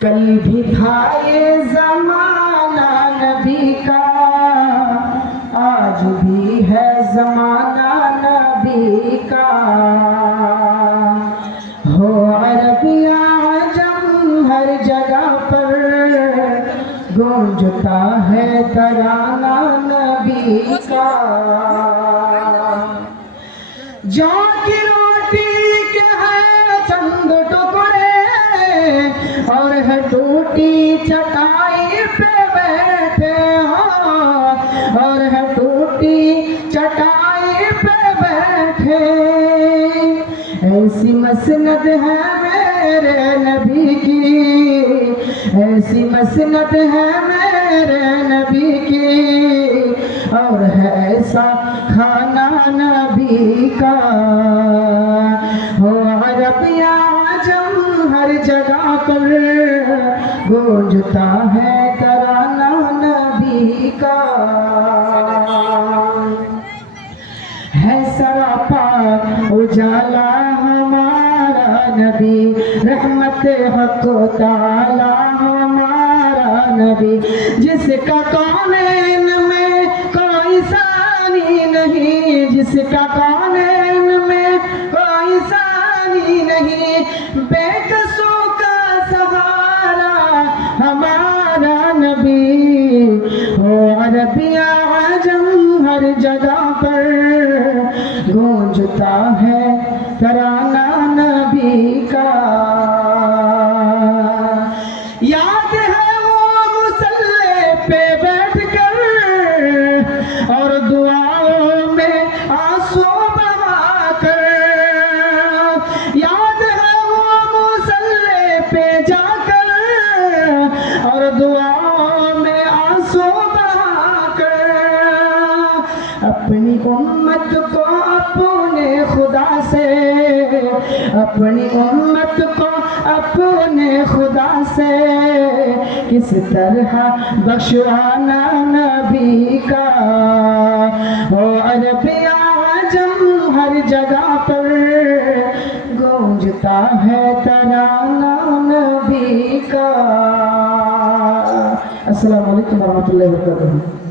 کل بھی تھا یہ زمانہ نبی کا، آج بھی ہے زمانہ نبی کا۔ ہو عرب یا عجم ہر جگہ پر گونجتا ہے ترانہ نبی کا۔ جو کی روٹی کے ہے چند ٹکڑے اور ہے ٹوٹی چٹائی پہ بیٹھے ہو، اور ہے ٹوٹی چٹائی پہ بیٹھے، ایسی مسند ہے میرے نبی کی، ایسی مسند ہے میرے نبی کی، اور ہے ایسا کھانا نبی کا۔ ہو عرب یا عجم ہر جگہ پر گونجتا ہے ترانہ نبی کا۔ ہے سراپا اجالا ہمارا نبی، رحمت حق تعالی ہمارا نبی، جس کا کونین میں کوئی ثانی نہیں، جس کا کونین میں کوئی ثانی نہیں، بے کسوں کا سہارا ہمارا نبی۔ ہو عرب یا عجم ہر جگہ پر گونجتا ہے ترانہ نبی کا۔ یاد ہے وہ مصلی پہ بیٹھ کر اور دعاؤں میں آنسو بہا کر، یاد ہے وہ مصلی پہ جا کر اور دعاؤں میں آنسو بہا کر، اپنی امت کو اپنے خدا سے، اپنی امت کو اپنے خدا سے کس طرح بخشوانا نبی کا۔ ہو عرب یا عجم ہر جگہ پر گونجتا ہے ترانہ نبی کا۔ السلام علیکم ورحمۃ اللہ وبرکاتہ۔